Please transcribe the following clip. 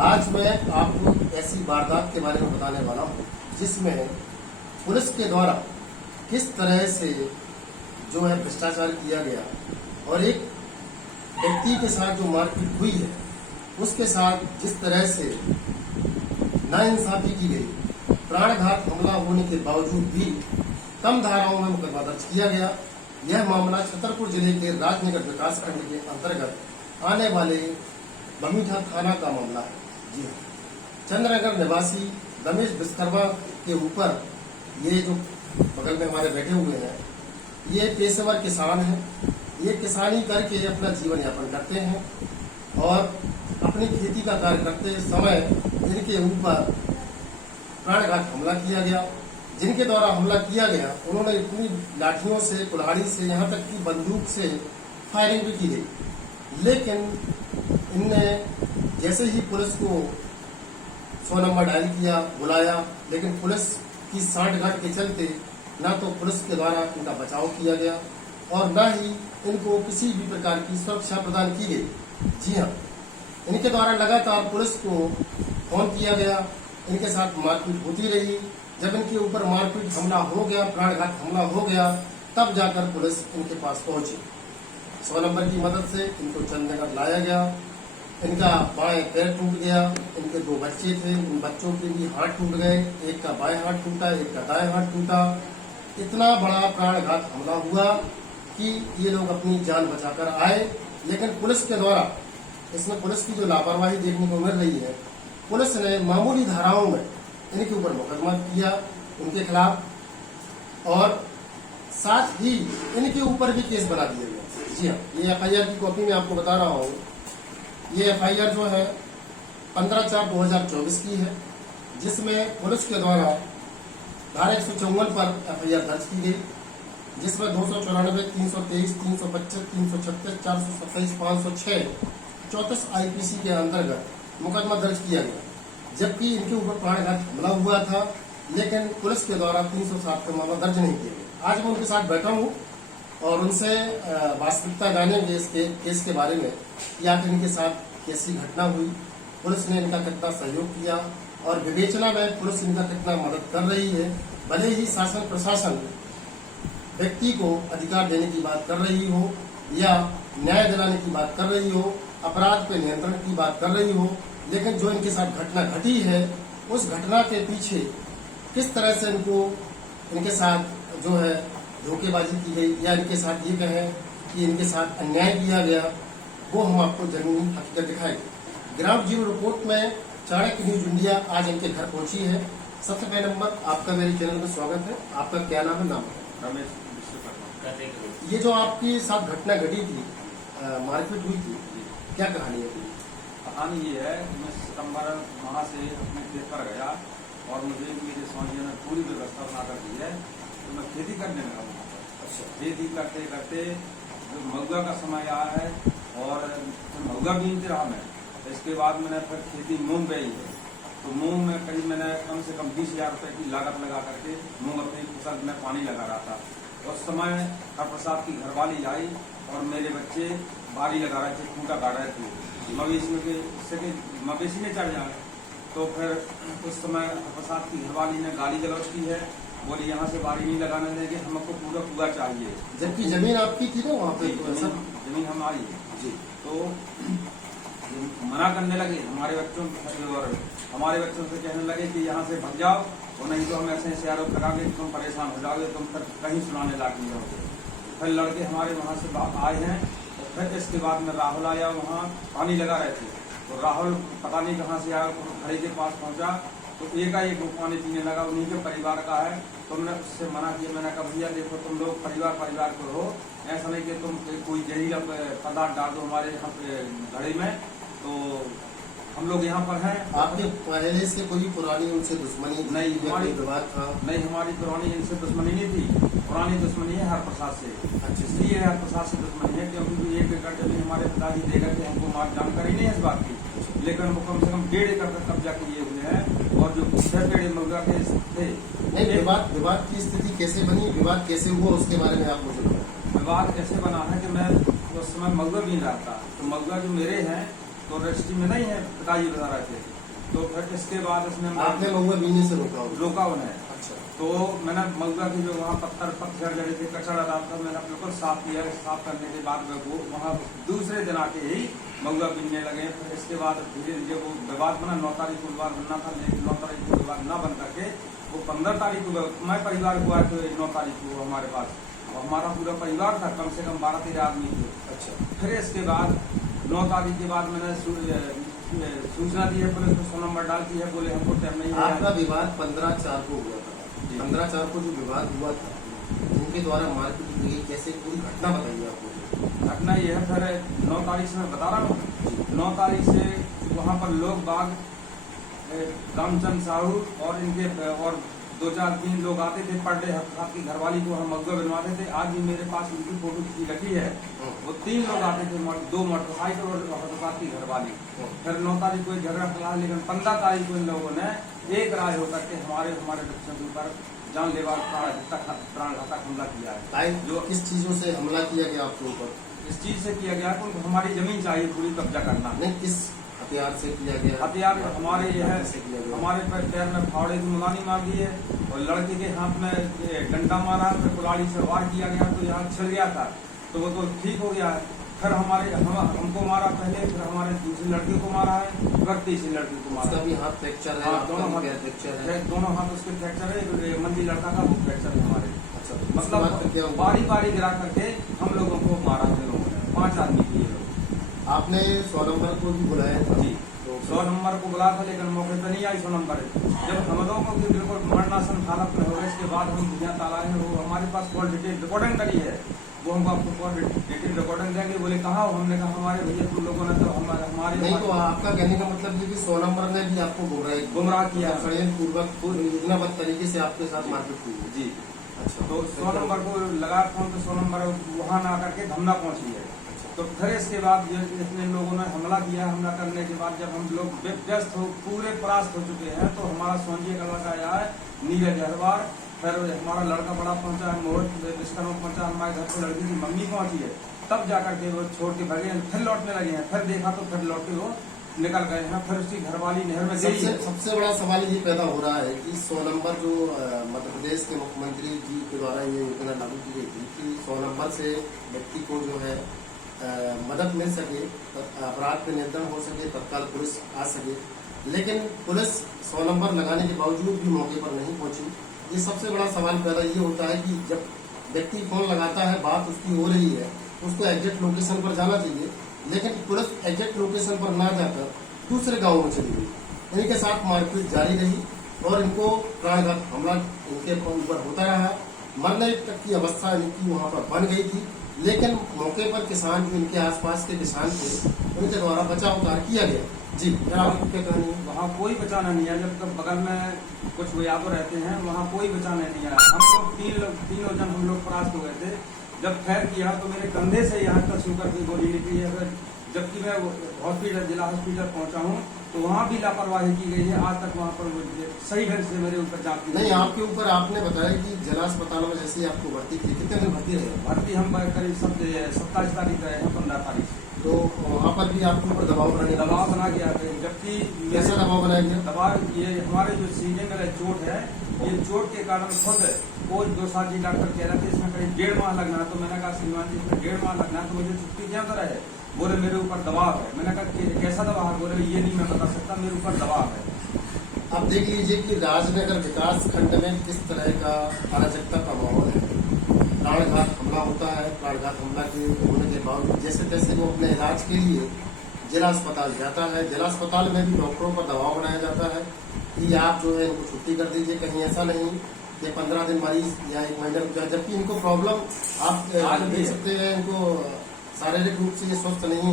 आज मैं आपको ऐसी वारदात के बारे में बताने वाला हूँ जिसमें पुलिस के द्वारा किस तरह से जो है भ्रष्टाचार किया गया और एक व्यक्ति के साथ जो मारपीट हुई है उसके साथ जिस तरह से नाइंसाफी की गई, प्राणघात हमला होने के बावजूद भी कम धाराओं में मुकदमा दर्ज किया गया। यह मामला छतरपुर जिले के राजनगर विकास खंड के अंतर्गत आने वाले बमीठा थाना का मामला है। जी हाँ, चंद्रनगर निवासी रमेश विश्वकर्मा के ऊपर ये जो बगल में हमारे बैठे हुए हैं, ये पेशेवर किसान हैं। ये किसानी करके अपना जीवन यापन करते हैं और अपनी खेती का कार्य करते समय इनके ऊपर प्राणघात हमला किया गया। जिनके द्वारा हमला किया गया उन्होंने इतनी लाठियों से, कुल्हाड़ी से, यहाँ तक कि बंदूक से फायरिंग भी की गई। लेकिन इनने जैसे ही पुलिस को 100 नंबर डायल किया, बुलाया, लेकिन पुलिस की सांठगांठ के चलते ना तो पुलिस के द्वारा इनका बचाव किया गया और न ही इनको किसी भी प्रकार की सुरक्षा प्रदान की गई। जी हाँ, इनके द्वारा लगातार पुलिस को फोन किया गया, इनके साथ मारपीट होती रही। जब इनके ऊपर मारपीट हमला हो गया, प्राणघात हमला हो गया, तब जाकर पुलिस इनके पास पहुंची। 100 नंबर की मदद से इनको चंडीगढ़ लाया गया। इनका बाएं पैर टूट गया। इनके 2 बच्चे थे, उन बच्चों के भी हाथ टूट गए। एक का बाएं हाथ टूटा, एक का दाएं हाथ टूटा। इतना बड़ा प्राणघात हमला हुआ कि ये लोग अपनी जान बचाकर आए, लेकिन पुलिस के द्वारा इसमें पुलिस की जो लापरवाही देखने को मिल रही है, पुलिस ने मामूली धाराओं में इनके ऊपर मुकदमा किया उनके खिलाफ और साथ ही इनके ऊपर भी केस बना दिया गया। जी हाँ, ये FIR की कॉपी में आपको बता रहा हूँ। ये FIR जो है 15/4/2024 की है, जिसमें पुलिस के द्वारा धारा 154 पर FIR दर्ज की गई, जिसमें 294, 323, 325, 336, 427, 506, 34 IPC के अंतर्गत मुकदमा दर्ज किया गया। जबकि इनके ऊपर प्राणघात हमला हुआ था, लेकिन पुलिस के द्वारा 307 का मामला दर्ज नहीं किया गया। आज मैं उनके साथ बैठा हूँ और उनसे वास्तविकता जानेंगे इसके केस के बारे में कि आखिर इनके साथ कैसी घटना हुई, पुलिस ने इनका कितना सहयोग किया और विवेचना में पुलिस इनका कितना मदद कर रही है। भले ही शासन प्रशासन व्यक्ति को अधिकार देने की बात कर रही हो या न्याय दिलाने की बात कर रही हो, अपराध पे नियंत्रण की बात कर रही हो, लेकिन जो इनके साथ घटना घटी है उस घटना के पीछे किस तरह से इनके साथ जो है धोखेबाजी की गई या इनके साथ ये कहें कि इनके साथ अन्याय किया गया, वो हम आपको जरूरी हकीकत दिखाएंगे। ग्राउंड जीरो रिपोर्ट में चाणक्य न्यूज इंडिया आज इनके घर पहुंची है। सबसे पहले नंबर आपका मेरे चैनल में स्वागत है। आपका क्या नाम है? नाम है रमेश विश्वकर्मा। ये जो आपकी साथ घटना घटी थी, मारपीट हुई थी, क्या कहानी है? कहानी ये है कि मैं सितंबर माह से अपने खेत पर गया और मुझे मेरे स्वामी ने पूरी व्यवस्था बनाकर दी है, तो मैं खेती करने लगा वहाँ पर। अच्छा। खेती करते करते जो महुआ का समय आया है और महुआ बीनते रहा मैं। इसके बाद मैंने फिर खेती मूंग बोई है, तो मूंग में करीब मैंने कम से कम 20,000 रुपये की लागत लगा करके मूंग अपनी फसल में पानी लगा रहा था। उस समय हरप्रसाद की घरवाली आई और मेरे बच्चे बारी लगा रहे थे, खूंटा काट रहे थे, मवेशी ने चढ़ जाए। तो फिर उस समय हरप्रसाद की घरवाली ने गाली गलौज की है, बोली यहाँ से बारी नहीं लगाने देंगे, हमको पूरा पूरा चाहिए। जबकि जमीन आपकी थी ना वहाँ पे? जमीन हमारी है जी। तो मना करने लगे हमारे बच्चों और हमारे बच्चों से कहने लगे कि यहाँ से भग जाओ और नहीं तो हम ऐसे आरोप लगाएंगे कि तुम परेशान हो जाओगे, तुम फिर कहीं सुनाने लायक नहीं होगे। फिर लड़के हमारे वहाँ से आए हैं। तो फिर इसके बाद में राहुल आया, वहाँ पानी लगा रहे थे, तो राहुल पता नहीं कहाँ से आया, घड़ी के पास पहुँचा तो एकाएक वो पानी पीने लगा। उन्हीं के परिवार का है, तो हमने उससे मना किया। मैंने कहा भैया देखो तुम लोग परिवार को रहो, ऐसा नहीं कि तुम कोई जहरीला पदार्थ डाल दो हमारे यहाँ पे घड़ी में, तो हम लोग यहाँ पर हैं। आपके पहले से कोई पुरानी उनसे दुश्मनी नहीं? हमारी विवाद था? नहीं, हमारी पुरानी इनसे दुश्मनी नहीं थी। पुरानी दुश्मनी है हरप्रसाद से। अच्छा। इसलिए हरप्रसाद से दुश्मनी है क्योंकि 1 एकड़ जमीन हमारे पिताजी दे गए थे, हमको जानकारी नहीं है इस बात की, लेकिन वो कम से कम 1.5 एकड़ तक कब्जा किए हुए हैं और जो 6 पेड़ मुर्गा के थे। नहीं, विवाद की स्थिति कैसे बनी, विवाद कैसे हुआ, उसके बारे में आप मुझे विवाद कैसे बना है कि मैं उस समय महुआ बीन रहा था, तो महुआ जो मेरे हैं तो रजिस्ट्री में नहीं है, पिताजी बता रहे थे। तो फिर इसके बाद इसमें आपने महुआ बीने से रोका होगा? रोका उन्हें। अच्छा। तो मैंने महुआ की जो वहाँ पत्थर जड़े थे, कचरा डाला था, मैंने बिल्कुल साफ किया। साफ करने के बाद वो वहाँ दूसरे दिन आके ही महुआ बीनने लगे। फिर इसके बाद धीरे धीरे वो विवाद बना। 9 तारीख को विवाद बनना था, लेकिन 9 तारीख को विवाद न बन करके वो 15 तारीख को मैं परिवार को आए थे। 9 तारीख को हमारे पास हमारा पूरा परिवार था, कम से कम 12-13 आदमी थे। अच्छा। फिर इसके बाद 9 तारीख के बाद मैंने सूचना दी है, पुलिस को 100 नंबर डाल दी है, बोले हमको टाइम नहीं है। आपका विवाद 15/4 को हुआ था। 15/4 को जो विवाद हुआ था, उनके द्वारा मारपीट की गई, कैसे पूरी घटना बताइए आप मुझे। घटना ये है, फिर 9 तारीख से मैं बता रहा हूँ। 9 तारीख से वहाँ पर लोग बाग रामचंद साहू और इनके और 2-4-3 लोग आते थे पर डे। आपकी घरवाली को हम महुआ बनवाते थे। आज भी मेरे पास उनकी फोटो खींची रखी है। वो 3 लोग आते थे, 2 मोटरसाइकिल और की घरवाली। फिर 9 तारीख को झगड़ा चला, लेकिन 15 तारीख को इन लोगों ने एक राय होकर के हमारे बच्चों के ऊपर जानलेवा प्राणघातक हमला किया है। जो किस चीजों से हमला किया गया आपके ऊपर? इस चीज से किया गया कि हमारी जमीन चाहिए पूरी कब्जा करना। नहीं, किस हथियार से किया गया? हथियार हमारे ये है, कैसे किया गया? हमारे पैर में फावड़े की मुलानी मार दी है और लड़के के हाथ में डंडा मारा, फिर कुल्हाड़ी से वार किया गया, तो यहाँ छिल गया था, तो वो तो ठीक हो गया है। फिर हमको मारा पहले, फिर हमारे दूसरी लड़की को मारा है, फिर तीसरी लड़की को मारा। उसका भी हाथ फ्रैक्चर है? हाँ, दोनों हाथ फ्रैक्चर है। दोनों हाथ उसके फ्रैक्चर है। मंदी लड़का का वो फ्रैक्चर है हमारे। अच्छा। मतलब बारी बारी गिरा करके हम लोगों को मारा थे लोगों ने। 5 आदमी थे ये लोग। आपने 100 नंबर को भी बुलाया था? जी, 100 नंबर को बुलाया था, लेकिन मौके पर नहीं आई 100 नंबर। जब हम लोगों को बिल्कुल मरणासन हालत में हो गए, इसके बाद हम दुनिया ताला है, वो हमारे पास कॉल डिटेल रिकॉर्डिंग करी है, वो हमको आपको कॉल डिटेल रिकॉर्डिंग देंगे। बोले कहाँ हो? हमने कहा हमारे भैया तुम लोगों ने तो हमारे नहीं, तो आपका कहने का मतलब ये कि 100 नंबर ने भी आपको गुमराह किया, षड्यंत्र पूर्वक योजनाबद्ध तरीके से आपके साथ मारपीट हुई है। जी। अच्छा। तो 100 नंबर को लगा फोन, तो 100 नंबर वहाँ ना करके धमना पहुंची है। तो फिर इसके बाद इतने लोगों ने हमला किया। हमला करने के बाद जब हम लोग व्यस्त हो पूरे परास्त हो चुके हैं, तो हमारा सोनजी का लड़का आया है, नीरज अहरवार, फिर हमारा लड़का बड़ा पहुंचा है, मोहित विश्वकर्मा पहुंचा, हमारे घर से लड़की की मम्मी पहुंची है, तब जाकर के वो छोड़ के भागे। फिर लौटने लगे हैं, फिर देखा तो फिर लौटे वो निकल गए हैं। फिर उसकी घरवाली नहर में गई है। सबसे बड़ा सवाल ये पैदा हो रहा है कि 100 नंबर जो मध्य प्रदेश के मुख्यमंत्री जी के द्वारा ये योजना लागू की गई थी कि 100 नंबर से व्यक्ति को जो है मदद मिल सके, अपराध पे नियंत्रण हो सके, तत्काल पुलिस आ सके, लेकिन पुलिस 100 नंबर लगाने के बावजूद भी मौके पर नहीं पहुंची। ये सबसे बड़ा सवाल पैदा ये होता है कि जब व्यक्ति फोन लगाता है, बात उसकी हो रही है, उसको एग्जैक्ट लोकेशन पर जाना चाहिए, लेकिन पुलिस एग्जैक्ट लोकेशन पर ना जाकर दूसरे गाँव में चली गई। इनके साथ मारपीट जारी रही और इनको प्राणघात हमला इनके ऊपर होता रहा। मरने तक की अवस्था इनकी वहां पर बन गई थी, लेकिन मौके पर किसान जो इनके आसपास के किसान थे, उनके द्वारा बचाव कार्य किया गया। जी, आपको क्या कहनी है? वहाँ कोई बचाना नहीं है। जब तक बगल में कुछ वो यादव रहते हैं, वहाँ कोई बचाना नहीं है। हम लोग तीनों जन हम लोग परास्त हो गए थे। जब फैर किया तो मेरे कंधे से यहाँ तक छूकर की गोली निकली है। जबकि मैं हॉस्पिटल, जिला हॉस्पिटल पहुंचा हूँ, तो वहाँ भी लापरवाही की गई है। आज तक वहाँ पर सही ढंग से मेरे ऊपर जांच नहीं, आपके ऊपर आपने बताया कि जिला अस्पताल में जैसे आपको भर्ती की, कितने दिन भर्ती रहे? भर्ती हम करीब 27 तारीख रहे हैं, 15 तारीख से। तो वहाँ पर भी आपके ऊपर दबाव बना गया। जबकि कैसा दबाव बनाया गया? दबाव ये हमारे जो सीने में चोट है, ये चोट के कारण खुद कोच 2 साल जी डॉक्टर कह रहे थे इसमें करीब 1.5 माह लगना है। तो मैंने कहा श्रीमान जी इसमें 1.5 माह लगना है, तो मुझे छुट्टी क्या अंदर है? बोले मेरे ऊपर दबाव है। मैंने कहा कैसा दबाव है? बोले ये नहीं मैं बता सकता, मेरे ऊपर दबाव है। आप देख लीजिए कि राजनगर विकास खंड में किस तरह का अराजकता का माहौल है। प्राणघात हमला होता है, प्राणघात हमला के होने के बावजूद जैसे तैसे वो अपने इलाज के लिए जिला अस्पताल जाता है। जिला अस्पताल में भी डॉक्टरों पर दबाव बनाया जाता है कि आप जो है इनको छुट्टी कर दीजिए। कहीं ऐसा नहीं कि 15 दिन मरीज या 1 महीने रुक जाए, जबकि इनको प्रॉब्लम आप देख सकते हैं, इनको शारीरिक रूप से ये स्वस्थ नहीं है।